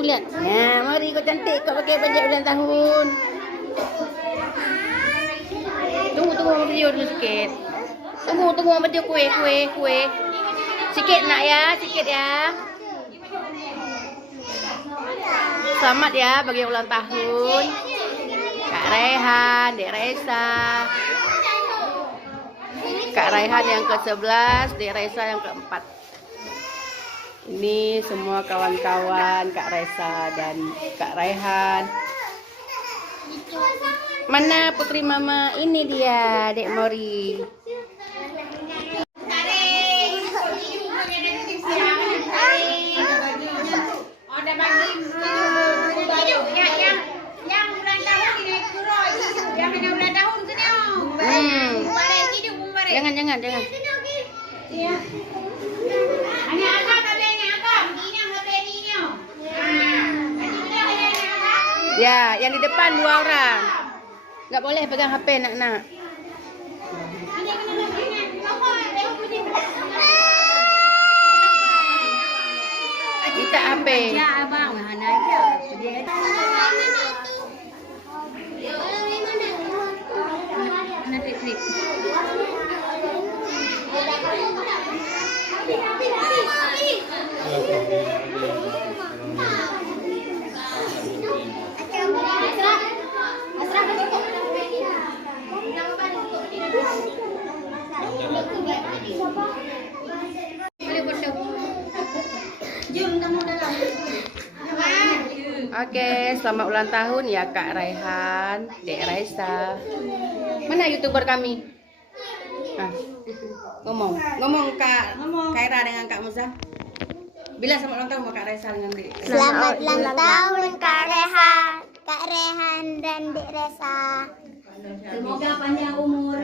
ibu lihat. Nah, mari kau cantik kau pakai baju ulang tahun. Tunggu video dulu sikit. Tunggu video kue. Sikit nak ya, sikit ya. Selamat ya bagi ulang tahun Kak Raihan, Dek Raisa. Kak Raihan yang ke-11, Dek Raisa yang ke-4. Ini semua kawan-kawan Kak Raisa dan Kak Raihan. Mana putri mama? Ini dia, Dek Mori. Jangan. Ya, yang di depan 2 orang. Nggak boleh pegang HP nak. Kita HP. Ya, abang. Aja. Trik. Oke, selamat ulang tahun ya Kak Raihan, Dek Raisa. Mana YouTuber kami? Ngomong Kak Kaira dengan Kak Musa. Bila selamat ulang tahun Kak Raisa dengan Dek. Selamat ulang tahun Kak Raihan dan Dek Raisa. Semoga panjang umur.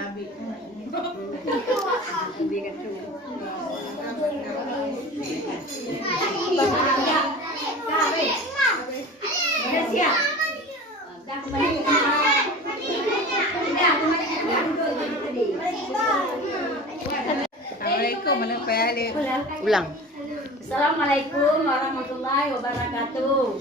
Assalamualaikum warahmatullahi wabarakatuh. Ulang. Assalamualaikum warahmatullahi wabarakatuh.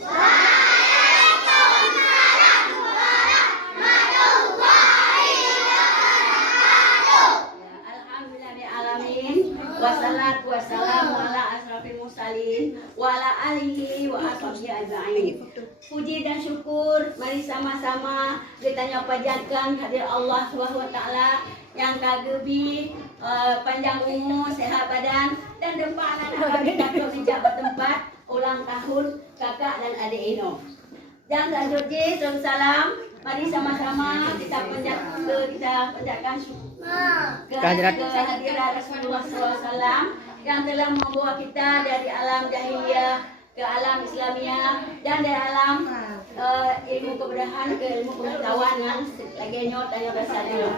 Wassalatu wassalamu ala asrafil mursalin wa ala alihi wa ashabihi ajma'in. Puji dan syukur mari sama-sama kita panjatkan hadir Allah Subhanahu wa taala yang kagebi panjang umur, sehat badan dan depan anak kita menjabat tempat ulang tahun kakak dan adik Ino. Dan selanjutnya salam. Mari sama-sama kita panjatkan kehadiran Rasulullah SAW yang telah membawa kita dari alam jahiliyah ke alam Islamiyah dan dari alam ilmu keberdahan ke ilmu pengetahuan yang lagi nyot dan rasanya.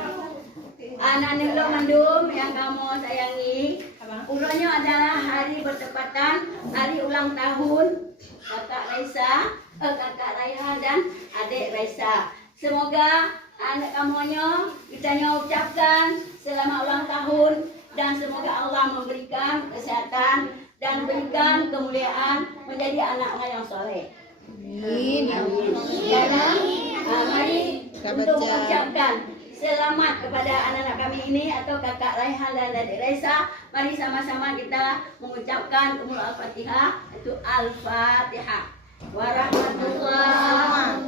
Anak nilo mandum yang kamu sayangi, ulangnya adalah hari bertepatan hari ulang tahun kakak Raihan dan adik Raisa. Semoga anak kamunya kita ucapkan selamat ulang tahun dan semoga Allah memberikan kesehatan dan berikan kemuliaan menjadi anak-anak yang soleh. Amin. Mari untuk mengucapkan selamat kepada anak-anak kami ini atau kakak Raihan dan adik Raisa. Mari sama-sama kita mengucapkan Al-Fatihah, itu Al-Fatihah. Warahmatullahi wabarakatuh.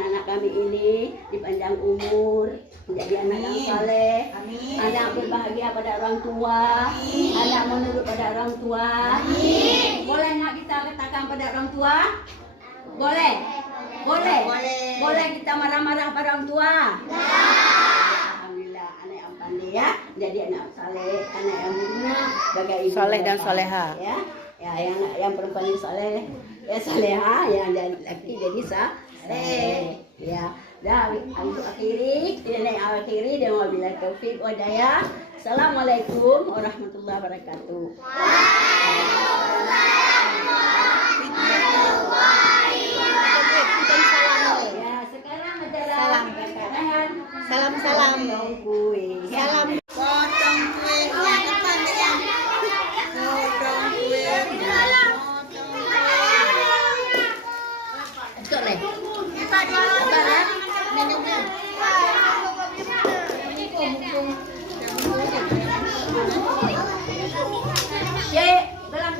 anak kami ini dipanjang umur, menjadi anak yang saleh, anak berbahagia pada orang tua, anak menurut pada orang tua. Boleh nggak kita katakan pada orang tua? Boleh? Boleh? Boleh kita marah-marah pada orang tua? Alhamdulillah, anak yang pandai ya, jadi anak saleh, anak yang benar, sebagai ibu Saleh dan bapak, soleha. ya. Ya, yang perempuan ini saleh, ya saleha, yang laki jadi saleh. Ya, dan untuk akhiri, dan wabillahi taufiq wa hidayah. Assalamualaikum warahmatullahi wabarakatuh. Ya, sekarang adalah Salam. potong kue. Salam. Potong kue. Potong kue. Betul nih. Dalam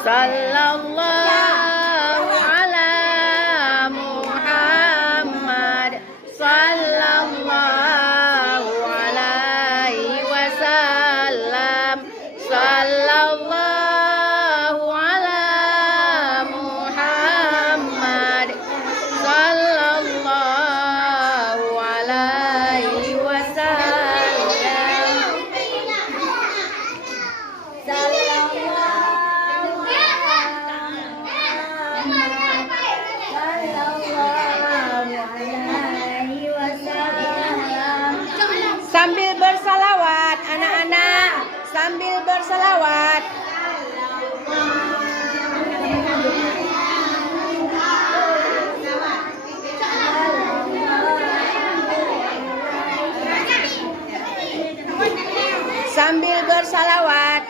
Sallallahu ala Muhammad, sallallahu alaihi wasallam, sallallahu ala Muhammad, sallallahu alaihi wasallam. Sambil bersalawat anak-anak, sambil bersalawat. Sambil bersalawat.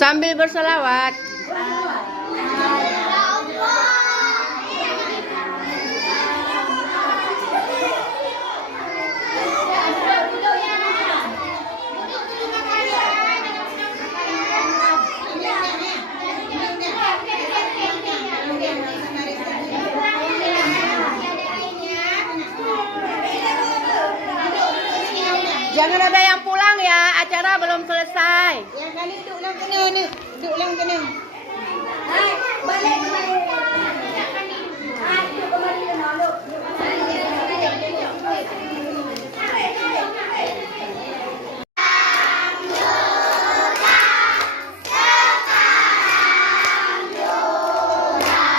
Sambil bersalawat. Jangan ada yang pulang ya, acara belum selesai. Yang kali duduk dalam kena ni. Duduk dalam kena. Hai, balik kembali. Hai, duduk kembali ke malu.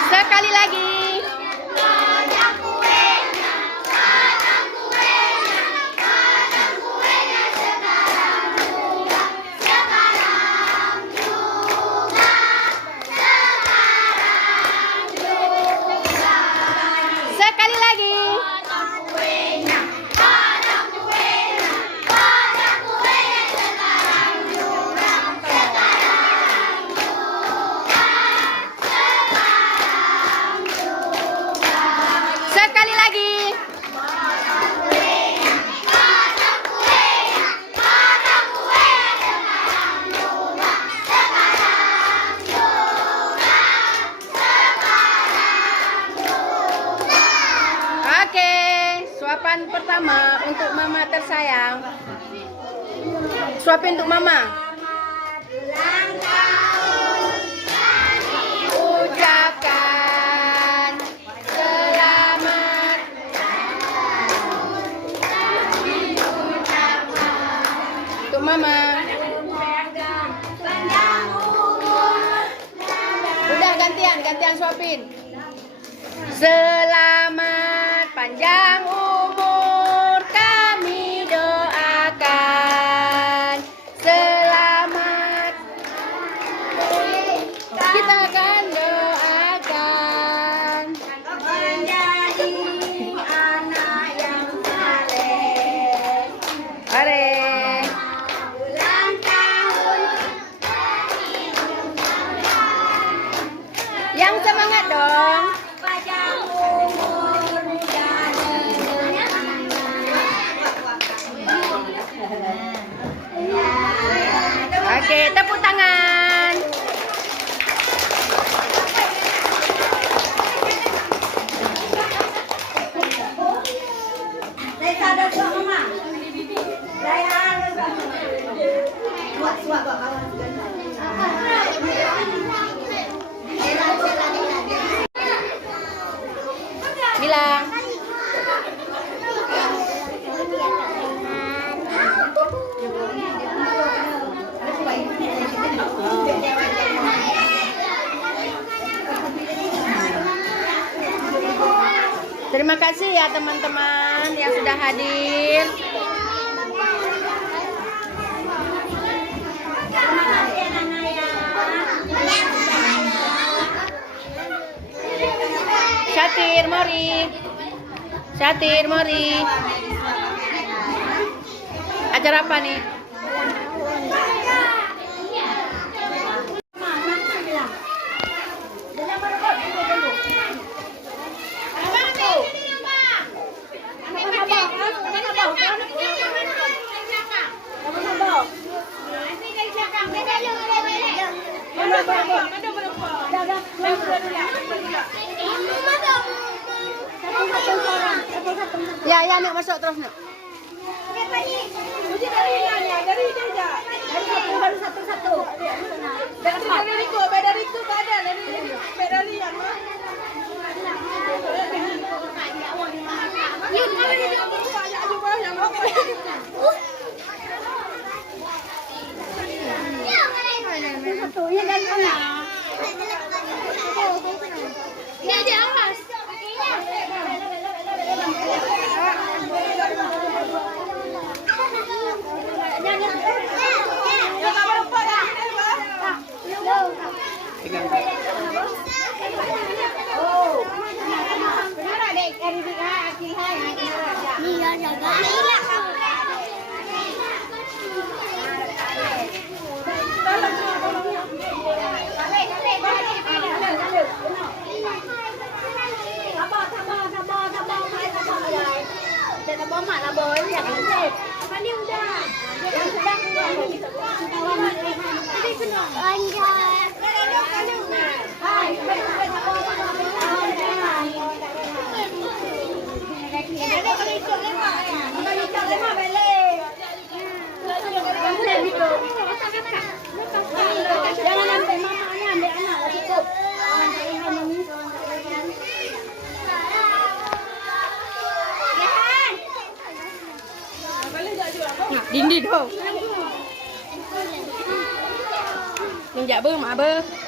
Sekali lagi. Sekali lagi. Sekali lagi. Oke, suapan pertama untuk mama tersayang. Suapin untuk mama. Ucapkan selamat. Untuk mama. Udah gantian suapin. Selamat panjang umur, Yang semangat dong. Panjang umur dan Oke, tepuk tangan. Saya sadar suak mama. Saya harus suak kawan. Bilang. Terima kasih ya teman-teman yang sudah hadir. Terima kasih ya Nana ya. Syatir, mari. Syatir, mari. Acara apa nih? Ya, Nek masuk terus, Nek. Jangan sampai mamanya ambil anak lah cukup. Nah, dindi tu. Minjak ber, mak ber.